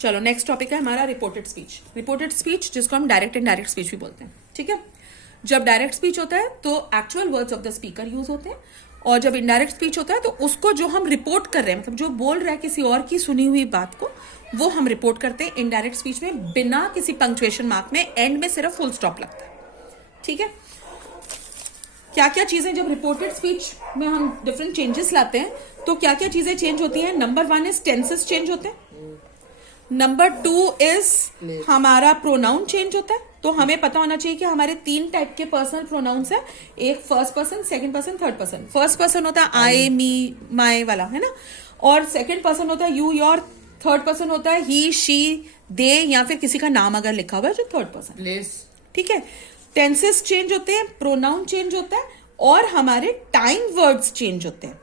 चलो next topic है हमारा रिपोर्टेड स्पीच। रिपोर्टेड स्पीच जिसको हम डायरेक्ट इनडायरेक्ट स्पीच भी बोलते हैं, ठीक है। जब डायरेक्ट स्पीच होता है तो actual words of the speaker use होते हैं, और जब इनडायरेक्ट स्पीच होता है तो उसको जो हम रिपोर्ट कर रहे हैं, मतलब जो बोल रहा है किसी और की सुनी हुई बात को, वो हम रिपोर्ट करते हैं इनडायरेक्ट स्पीच में, बिना किसी पंक्चुएशन मार्क में, एंड में सिर्फ फुल स्टॉप लगता है, ठीक है। क्या क्या चीजें जब रिपोर्टेड स्पीच में हम डिफरेंट चेंजेस लाते हैं तो क्या क्या चीजें चेंज होती हैं? नंबर 1 इज टेंसेस चेंज होते हैं। नंबर 2 इज हमारा प्रोनाउन चेंज होता है। तो हमें पता होना चाहिए कि हमारे 3 टाइप के पर्सनल प्रोनाउंस है, एक first person, second person, third person. First person होता है आई, मी, माई वाला, है ना, और सेकंड पर्सन होता है यू, योर। थर्ड पर्सन होता है ही, शी, दे, या फिर किसी का नाम अगर लिखा हुआ है जो थर्ड पर्सन, ठीक है। टेंसेस चेंज होते हैं, प्रोनाउन चेंज होता है, और हमारे टाइम वर्ड्स चेंज होते हैं।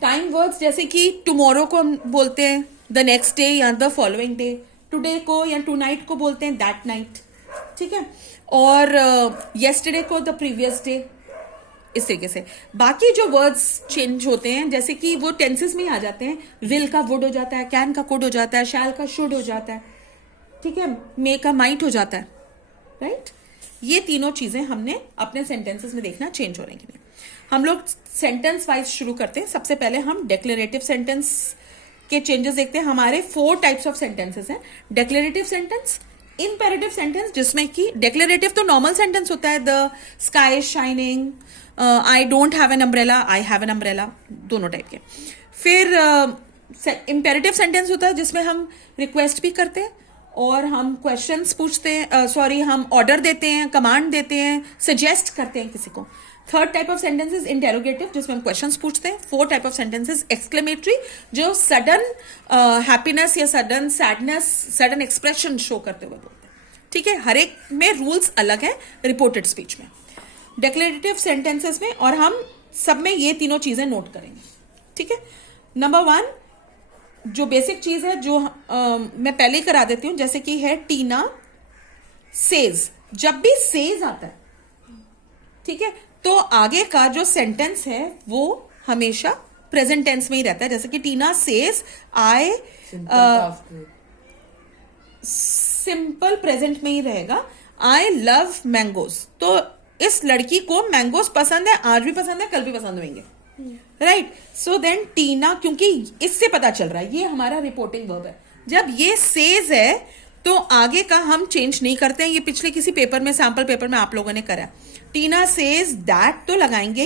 टाइम वर्ड्स जैसे कि टुमारो को हम बोलते हैं द नेक्स्ट डे या द फॉलोइंग डे, टुडे को या टू नाइट को बोलते हैं दैट नाइट, ठीक है, और येस्टरडे को द प्रीवियस डे, इस तरीके से। बाकी जो वर्ड्स चेंज होते हैं जैसे कि वो टेंसेस में ही आ जाते हैं, विल का वुड हो जाता है, कैन का कुड हो जाता है, शैल का शुड हो जाता है, ठीक है, मे का माइट हो जाता है, राइट। ये तीनों चीजें हमने अपने सेंटेंसेस में देखना चेंज होने के लिए। हम लोग सेंटेंस वाइज शुरू करते हैं। सबसे पहले हम डिक्लेरेटिव सेंटेंस के चेंजेस देखते हैं। हमारे 4 टाइप्स ऑफ सेंटेंसेस हैं। डिक्लेरेटिव सेंटेंस, इम्पेरेटिव सेंटेंस, जिसमें कि डिक्लेरेटिव तो नॉर्मल सेंटेंस होता है, the sky is shining, I don't have an umbrella, I have an umbrella, दोनों टाइप के। फिर इम्पेरेटिव सेंटेंस होता है जिसमें हम रिक्वेस्ट भी करते हैं और हम क्वेश्चंस पूछते हैं, हम ऑर्डर देते हैं, कमांड देते हैं, सजेस्ट करते हैं किसी को। Third type of sentences interrogative, जिसमें हम क्वेश्चंस पूछते हैं। 4 टाइप ऑफ सेंटेंसेस एक्सक्लेमेटरी, जो सडन हैप्पीनेस या sudden sadness, sudden expression show करते हुए बोलते हैं, ठीक है। हर एक में रूल्स अलग है रिपोर्टेड स्पीच में, डिक्लेरेटिव सेंटेंसेस में, और हम सब में ये तीनों चीजें नोट करेंगे, ठीक है। नंबर 1 जो बेसिक चीज है जो मैं पहले ही करा देती हूं, जैसे कि है टीना सेज। जब भी सेज आता है, ठीक है, तो आगे का जो सेंटेंस है वो हमेशा प्रेजेंट टेंस में ही रहता है। जैसे कि टीना सेज आई, सिंपल प्रेजेंट में ही रहेगा, आई लव मैंगोज। तो इस लड़की को मैंगोज पसंद है, आज भी पसंद है, कल भी पसंद होंगे, राइट। सो देन टीना, क्योंकि इससे पता चल रहा है ये हमारा रिपोर्टिंग वर्ब है। जब ये सेज है तो आगे का हम चेंज नहीं करते हैं। ये पिछले किसी पेपर में, सैंपल पेपर में आप लोगों ने करा। टीना सेज दैट तो लगाएंगे,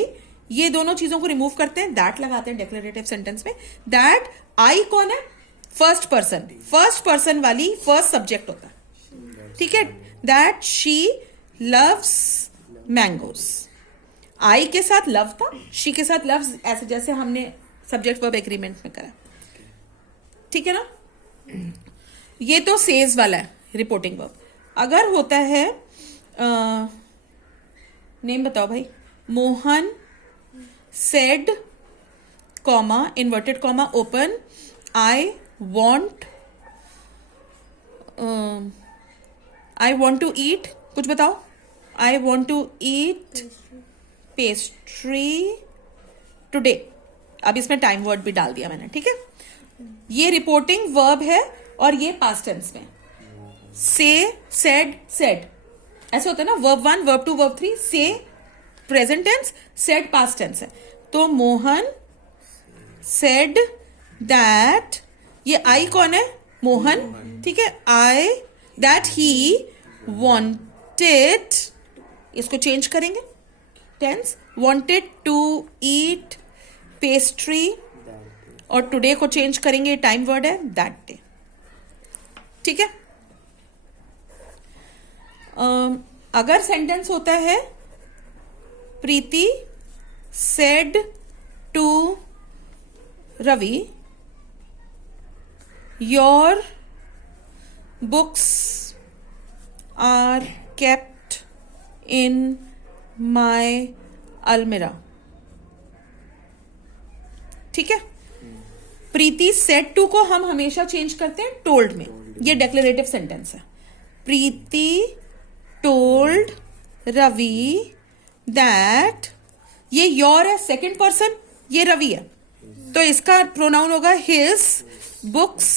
ये दोनों चीजों को रिमूव करते हैं, दैट लगाते हैं डिक्लेरेटिव सेंटेंस में। दैट, आई कौन है? फर्स्ट पर्सन, फर्स्ट पर्सन वाली फर्स्ट सब्जेक्ट होता है, ठीक है। दैट शी लव्स मैंगोज, आई के साथ लव था, शी के साथ लव्स, ऐसे जैसे हमने सब्जेक्ट वर्ब एग्रीमेंट में करा, ठीक है ना। ये तो सेज वाला है रिपोर्टिंग वर्ब। अगर होता है नेम बताओ भाई, Mohan said comma, inverted comma open, I want to eat, कुछ बताओ, I want to eat pastry today. अब इसमें टाइम वर्ड भी डाल दिया मैंने, ठीक है। ये रिपोर्टिंग वर्ब है और ये पास्ट टेंस में। से, सेड, सेड, ऐसे होता है ना, वर्ब 1, वर्ब 2, वर्ब 3। से present tense, said past tense है। तो मोहन सेड दैट, ये आई कौन है? मोहन, ठीक है। आई, दैट ही वांटेड, इसको चेंज करेंगे tense, wanted to eat pastry, और टुडे को चेंज करेंगे, टाइम वर्ड है, दैट डे, ठीक है। अगर सेंटेंस होता है Preeti said to Ravi, your books are kept in my almirah, ठीक है। प्रीति सेड टू को हम हमेशा चेंज करते हैं टोल्ड में, ये डिक्लेरेटिव सेंटेंस है। प्रीति टोल्ड रवि दैट, ये योर है, सेकंड पर्सन, ये रवि है, तो इसका प्रोनाउन होगा हिज बुक्स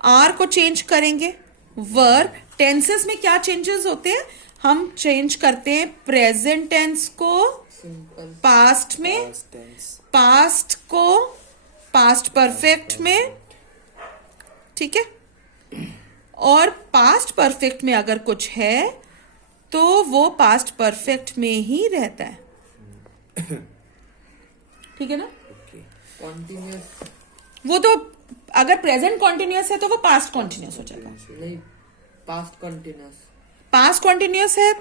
आर को चेंज करेंगे वर। टेंसेस में क्या चेंजेस होते हैं, हम चेंज करते हैं प्रेजेंट टेंस को सिंपल पास्ट में, पास्ट टेंस, पास्ट को पास्ट परफेक्ट में, ठीक है। और पास्ट परफेक्ट में अगर कुछ है तो वो पास्ट परफेक्ट में ही रहता है, ठीक है ना। ओके, कॉन्टिन्यूस वो तो अगर प्रेजेंट कॉन्टिन्यूअस है तो वो पास्ट कॉन्टिन्यूअस हो जाएगा। नहीं, पास्ट कॉन्टिन्यूस। पास्ट कॉन्टिन्यूअस है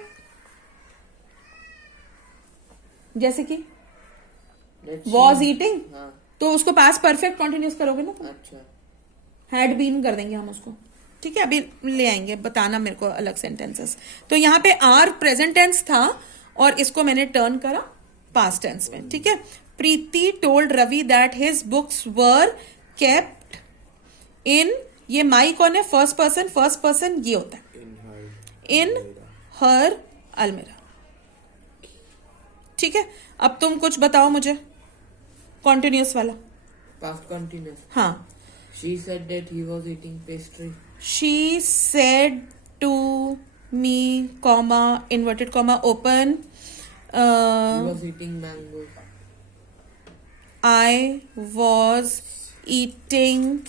जैसे कि वॉज ईटिंग, हाँ तो उसको पास्ट परफेक्ट कॉन्टिन्यूअस करोगे ना, अच्छा हैड बीन कर देंगे हम उसको, ठीक है। अभी ले आएंगे, बताना मेरे को अलग सेंटेंसेस। तो यहाँ पे आर प्रेजेंट टेंस था और इसको मैंने टर्न करा पास्ट टेंस में, ठीक है। Preeti told Ravi that his books were kept in, ये माई कौन है, फर्स्ट पर्सन ये होता है, इन हर अलमीरा, ठीक है। अब तुम कुछ बताओ मुझे कॉन्टिन्यूअस वाला। Past continuous. हाँ, She said that he was eating pastry. she said to me, comma, inverted comma, open, He was eating mango. I was eating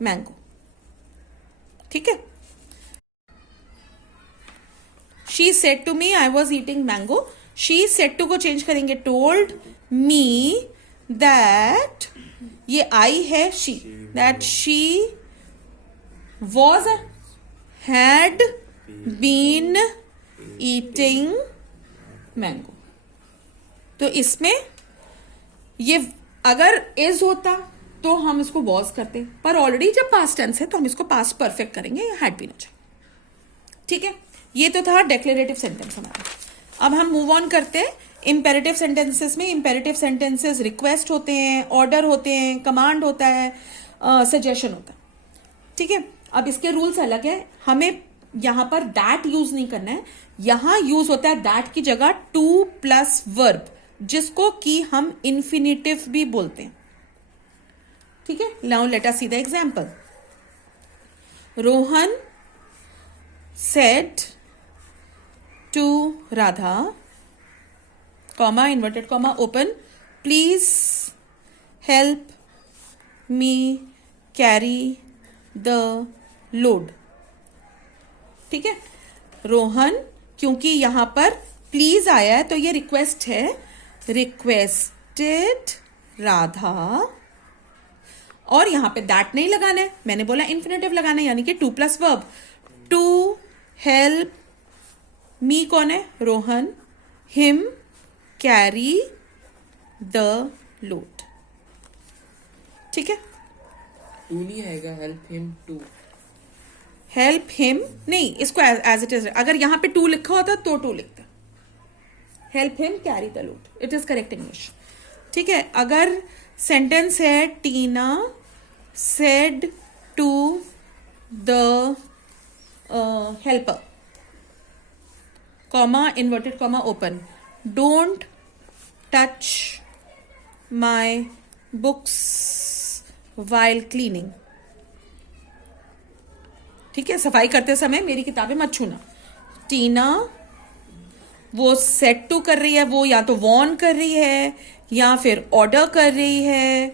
mango, ठीक है। She said to me I was eating mango. She said to को change करेंगे told me that, ये I है she, that she was had been eating mango। तो इसमें ये अगर इज होता तो हम इसको वॉज करते, पर ऑलरेडी जब पास्ट टेंस है तो हम इसको पास्ट परफेक्ट करेंगे, या हैड बीन हो जाए, ठीक है। ये तो था डेक्लेरेटिव सेंटेंस हमारा। अब हम मूव ऑन करते हैं इंपेरेटिव सेंटेंसेस में। इंपेरेटिव सेंटेंसेस रिक्वेस्ट होते हैं, ऑर्डर होते हैं, कमांड होता है, सजेशन होता है, ठीक है। अब इसके रूल्स अलग है, हमें यहां पर दैट यूज नहीं करना है। यहां यूज होता है दैट की जगह टू प्लस वर्ब, जिसको कि हम इन्फिनिटिव भी बोलते हैं, ठीक है। Now let us see the example. Rohan said to Radha, comma, inverted comma, open, please help me carry the load, ठीक है। रोहन, क्योंकि यहां पर प्लीज आया है तो ये रिक्वेस्ट है, रिक्वेस्टेड राधा, और यहां पे दैट नहीं लगाना है, मैंने बोला इन्फिनेटिव लगाना है, यानी कि to plus verb. To help me कौन है, Rohan, him carry the load, ठीक है। टू नहीं आएगा, help him to. Help him नहीं, इसको एज इट इज, अगर यहां पे टू लिखा होता तो टू लिखता, help him carry the load, it is correct English, ठीक है। अगर सेंटेंस है Tina said to the helper, comma, inverted comma, open, don't touch my books while cleaning, ठीक है। सफाई करते समय मेरी किताबें मत छूना। टीना, वो सेट टू कर रही है, वो या तो वॉर्न कर रही है या फिर ऑर्डर कर रही है,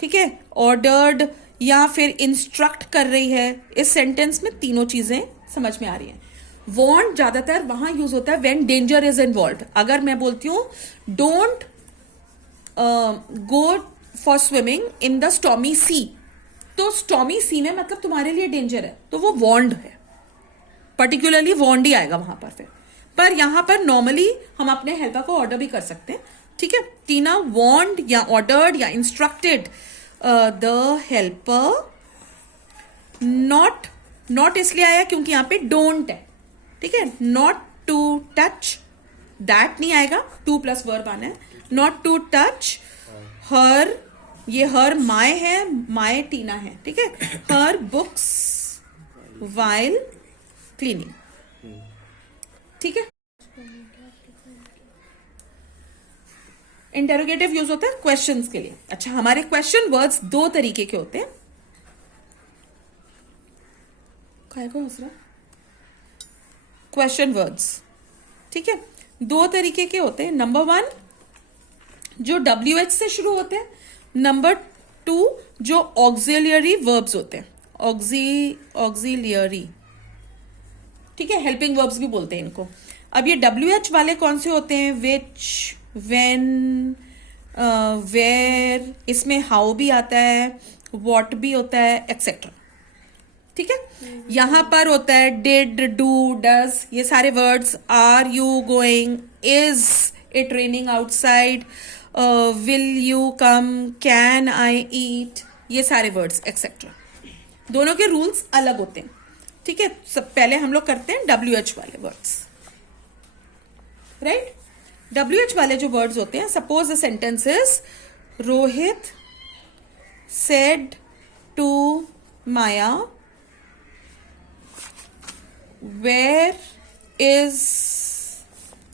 ठीक है। ऑर्डर्ड या फिर इंस्ट्रक्ट कर रही है। इस सेंटेंस में तीनों चीजें समझ में आ रही हैं। वॉर्न ज्यादातर वहां यूज होता है व्हेन डेंजर इज इन्वॉल्व। अगर मैं बोलती हूं don't go for swimming in the stormy sea, तो स्टॉमी सी में मतलब तुम्हारे लिए डेंजर है, तो वो वॉन्ड है, पर्टिकुलरली वॉन्ड ही आएगा वहां पर। फिर पर यहां पर नॉर्मली हम अपने हेल्पर को ऑर्डर भी कर सकते हैं, ठीक है। टीना वॉन्ड या ऑर्डर्ड या इंस्ट्रक्टेड द हेल्पर, नॉट इसलिए आया क्योंकि यहां पे डोंट है, ठीक है। नॉट टू टच, दैट नहीं आएगा, टू प्लस वर्ब आना है। नॉट टू टच हर, ये हर माय है, माय टीना है, ठीक है। हर बुक्स वाइल क्लीनिंग, ठीक है। इंटेरोगेटिव यूज होता है क्वेश्चंस के लिए। अच्छा, हमारे क्वेश्चन वर्ड्स दो तरीके के होते हैं, काय को हंस रहा? क्वेश्चन वर्ड्स, ठीक है, दो तरीके के होते हैं. नंबर 1 जो WH से शुरू होते हैं, नंबर 2 जो ऑक्सिलियरी वर्ब्स होते हैं, ऑक्सिलियरी, ठीक है, हेल्पिंग वर्ब्स भी बोलते हैं इनको. अब ये WH वाले कौन से होते हैं? विच, व्हेन, वेयर, इसमें हाउ भी आता है, व्हाट भी होता है, एक्सेट्रा. ठीक है, यहां पर होता है डिड, डू, डज, ये सारे words. Are you going, is it raining outside, will you come, can I eat, ये सारे वर्ड्स एक्सेट्रा. दोनों के रूल्स अलग होते हैं. ठीक है, सब पहले हम लोग करते हैं WH वाले वर्ड्स. राइट, WH वाले जो वर्ड्स होते हैं, suppose the sentence is Rohit said to Maya where is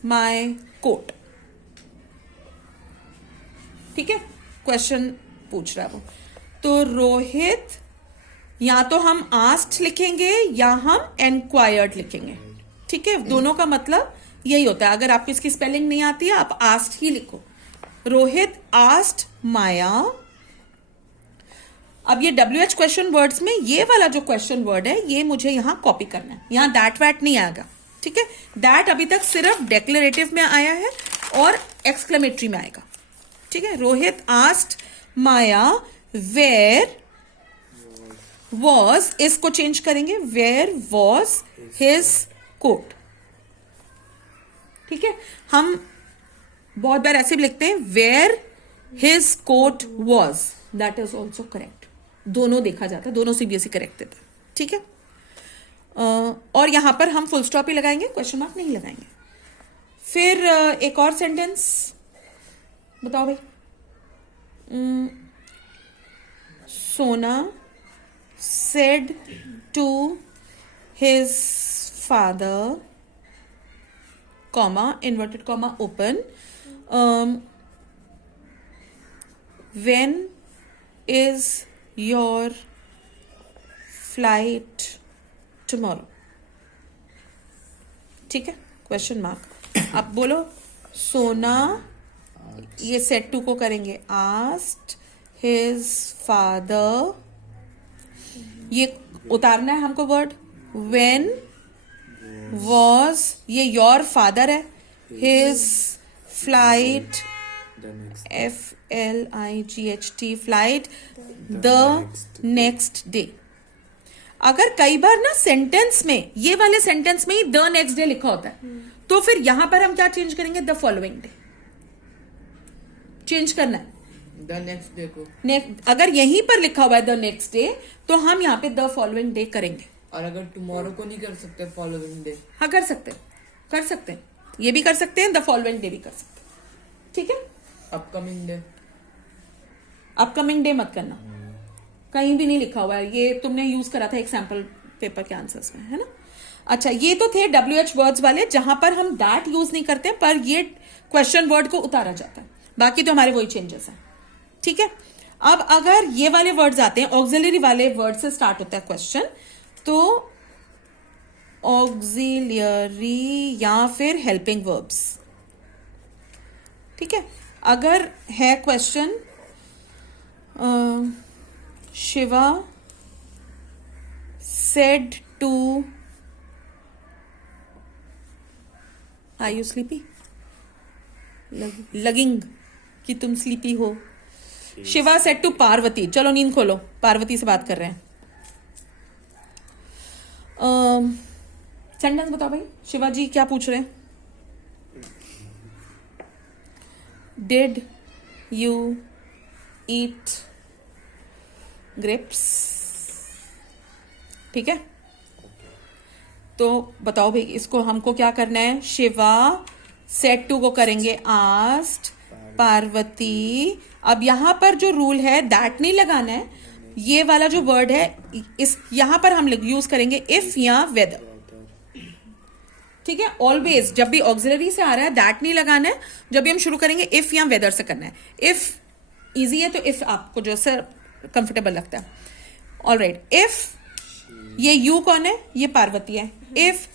my coat. ठीक है, क्वेश्चन पूछ रहा है वो. तो रोहित, या तो हम आस्क्ड लिखेंगे या हम एनक्वायर्ड लिखेंगे. ठीक है, दोनों का मतलब यही होता है. अगर आपको इसकी स्पेलिंग नहीं आती है, आप आस्क्ड ही लिखो. रोहित आस्क्ड माया. अब ये WH क्वेश्चन वर्ड्स में ये वाला जो क्वेश्चन वर्ड है, ये मुझे यहां कॉपी करना है. यहां दैट वैट नहीं आएगा. ठीक है, दैट अभी तक सिर्फ डेक्लेरेटिव में आया है और एक्सक्लेमेटरी में आएगा. ठीक है, Rohit asked Maya where was, इसको चेंज करेंगे, वेयर वॉज हिज कोट. ठीक है, हम बहुत बार ऐसे भी लिखते हैं where his coat was, that is also correct. दोनों देखा जाता है, दोनों CBSE करेक्ट देता है. ठीक है, और यहां पर हम फुल स्टॉप ही लगाएंगे, क्वेश्चन मार्क नहीं लगाएंगे. फिर एक और सेंटेंस बताओ भाई. सोना said to his father, comma, inverted comma, open, when is your flight tomorrow. ठीक है, क्वेश्चन मार्क. अब बोलो सोना, ये सेड टू को करेंगे आस्क्ड हिज फादर, ये उतारना है हमको वर्ड. व्हेन वॉज, ये योर फादर है. His flight, FLIGHT, flight the next day. अगर कई बार ना सेंटेंस में, ये वाले सेंटेंस में ही द नेक्स्ट डे लिखा होता है, तो फिर यहां पर हम क्या चेंज करेंगे? द फॉलोइंग डे चेंज करना है. द नेक्स्ट डे को अगर यहीं पर लिखा हुआ है द नेक्स्ट डे, तो हम यहाँ पे द फॉलोइंग डे करेंगे. और अगर टुमारो को नहीं कर सकते, फॉलोइंग डे. हाँ, कर सकते हैं, कर सकते हैं, ये भी कर सकते हैं, द फॉलोइंग डे भी कर सकते हैं. ठीक है, अपकमिंग डे, अपकमिंग डे मत करना, कहीं भी नहीं लिखा हुआ है. ये तुमने यूज करा था एक सैंपल पेपर के आंसर्स में, है ना. अच्छा, ये तो थे WH वर्ड्स वाले, जहां पर हम दैट यूज नहीं करते, पर ये क्वेश्चन वर्ड को उतारा जाता है. बाकी तो हमारे वही चेंजेस हैं. ठीक है, अब अगर ये वाले वर्ड्स आते हैं, ऑक्सिलरी वाले वर्ड से स्टार्ट होता है क्वेश्चन, तो ऑक्सिलियरी या फिर हेल्पिंग वर्ब्स. ठीक है, अगर है question Shiva said to, are you sleepy, लगिंग कि तुम स्लीपी हो. शिवा सेड टू पार्वती, चलो नींद खोलो, पार्वती से बात कर रहे हैं. सेंटेंस बताओ भाई, शिवा जी क्या पूछ रहे हैं? Did you eat grapes. ठीक है, तो बताओ भाई, इसको हमको क्या करना है? शिवा सेड टू को करेंगे आस्क्ड पार्वती. अब यहां पर जो रूल है, दैट नहीं लगाना है. ये वाला जो वर्ड है, इस यहां पर हम यूज करेंगे इफ या वेदर. ठीक है, ऑलवेज जब भी ऑक्सिलरी से आ रहा है, दैट नहीं लगाना है. जब भी हम शुरू करेंगे, इफ या वेदर से करना है. इफ इजी है तो इफ, आपको जो सर कंफर्टेबल लगता है. ऑलराइट, इफ ये यू कौन है? ये पार्वती है. इफ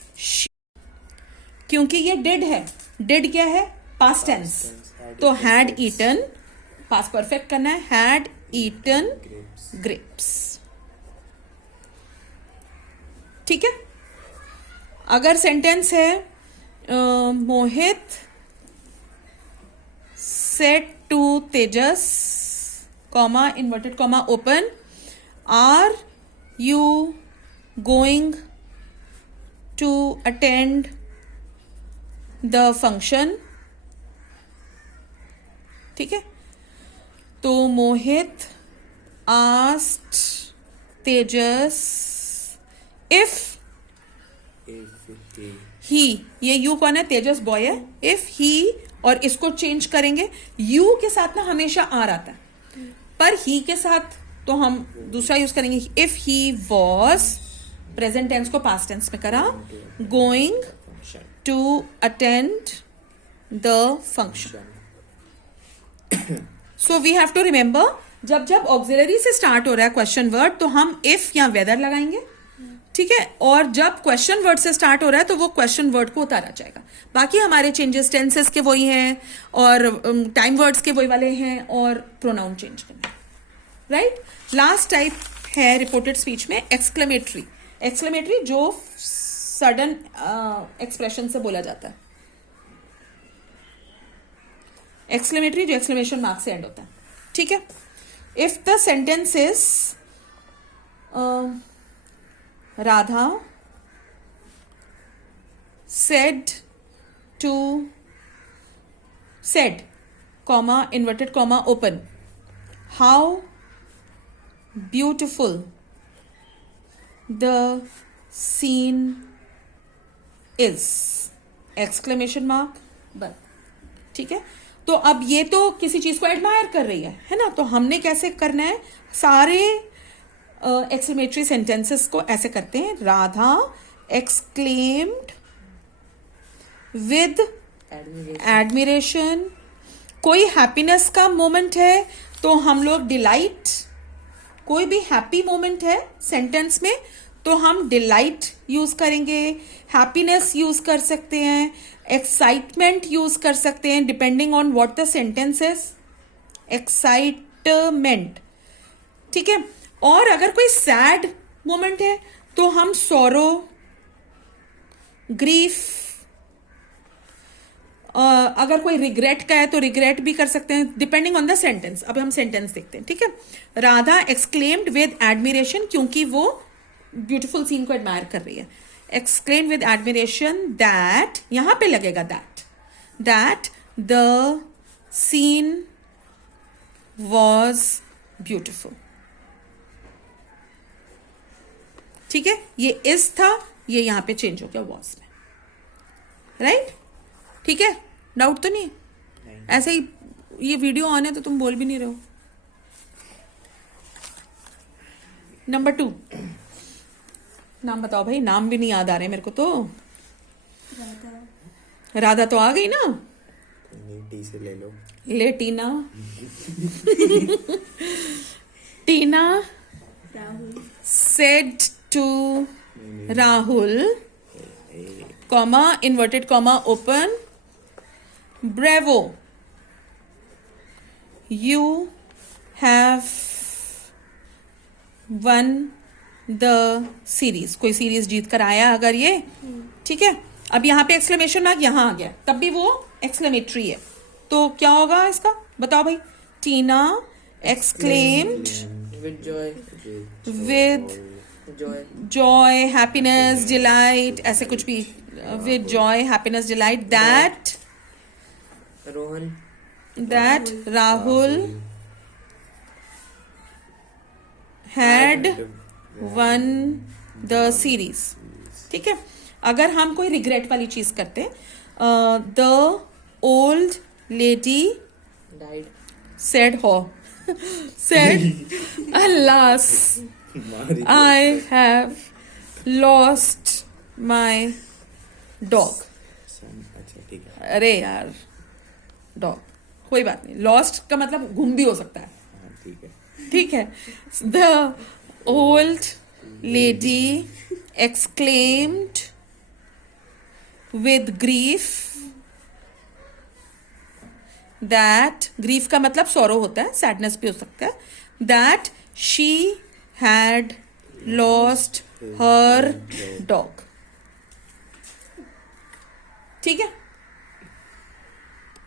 क्योंकि ये डिड है, डिड क्या है? Past tense. तो हैड ईटन, पास्ट परफेक्ट करना है, हैड ईटन ग्रेप्स. ठीक है. अगर सेंटेंस है मोहित said to Tejas, comma, inverted comma, open, are you going to attend the function? ठीक है. तो मोहित asked Tejas if he, ये यू कौन है? तेजस बॉय है. इफ ही, और इसको चेंज करेंगे, यू के साथ ना हमेशा आर आता है, पर ही के साथ तो हम दूसरा यूज करेंगे. If he was, present tense को पास्ट टेंस में करा, going to attend the function. So we have to remember, जब जब ऑक्सिलरी से स्टार्ट हो रहा है क्वेश्चन वर्ड, तो हम इफ या वेदर लगाएंगे. ठीक है. और जब क्वेश्चन वर्ड से स्टार्ट हो रहा है तो वो क्वेश्चन वर्ड को उतारा जाएगा. बाकी हमारे चेंजेस टेंसेस के वही हैं, और टाइम वर्ड्स के वही वाले हैं, और प्रोनाउन चेंज करना. राइट. लास्ट टाइप है रिपोर्टेड स्पीच में एक्सक्लेमेटरी. एक्सक्लेमेटरी जो सडन एक्सप्रेशन से बोला जाता है. एक्सक्लेमेटरी जो एक्सक्लेमेशन मार्क से एंड होता है. ठीक है. If the sentence is Radha said, comma, inverted comma, open, how beautiful the scene is, exclamation mark, बस. ठीक है. तो अब ये तो किसी चीज को एडमायर कर रही है ना. तो हमने कैसे करना है? सारे एक्सक्लेमेटरी सेंटेंसेस को ऐसे करते हैं. Radha exclaimed with admiration. कोई हैप्पीनेस का मोमेंट है तो हम लोग डिलाइट, कोई भी हैप्पी मोमेंट है सेंटेंस में तो हम डिलाइट यूज करेंगे. हैप्पीनेस यूज कर सकते हैं, एक्साइटमेंट यूज कर सकते हैं, depending on what the sentence is. Excitement. ठीक है. और अगर कोई सैड मोमेंट है तो हम सोरो, ग्रीफ. अगर कोई रिग्रेट का है तो रिग्रेट भी कर सकते हैं, डिपेंडिंग ऑन द सेंटेंस. अब हम सेंटेंस देखते हैं. ठीक है. राधा एक्सक्लेम्ड विद एडमिरेशन, क्योंकि वो ब्यूटीफुल सीन को एडमायर कर रही है. एक्सक्लेम विद एडमिरेशन दैट, यहां पे लगेगा that the scene was beautiful. ठीक है. ये इस था, ये यहां पे चेंज हो गया वॉज में. राइट. ठीक है. डाउट तो नहीं? ऐसे ही ये वीडियो ऑन है तो तुम बोल भी नहीं रहे हो. नंबर 2, नाम बताओ भाई. नाम भी नहीं याद आ रहे मेरे को तो. राधा तो आ गई ना. टी से ले लो. ले टीना. टीना said to Rahul, comma, inverted comma, open, bravo, you have won the series. कोई सीरीज जीत कर आया अगर ये. ठीक है. अब यहाँ पे एक्सक्लेमेशन मार्क यहाँ आ गया, तब भी वो एक्सक्लेमेटरी है. तो क्या होगा इसका? बताओ भाई. टीना exclaimed with joy, with joy, happiness, delight, ऐसे कुछ भी. with joy, happiness, delight, that Rahul had won the series. ठीक है. अगर हम कोई रिग्रेट वाली चीज करते, the old lady died, said alas, I have lost my dog. अच्छा ठीक है. अरे यार, डॉग कोई बात नहीं. लॉस्ट का मतलब गुम भी हो सकता है. हाँ ठीक है. ठीक है. The old lady exclaimed with grief that grief का मतलब sorrow होता है, sadness भी हो सकता है, that she had lost her dog. ठीक है.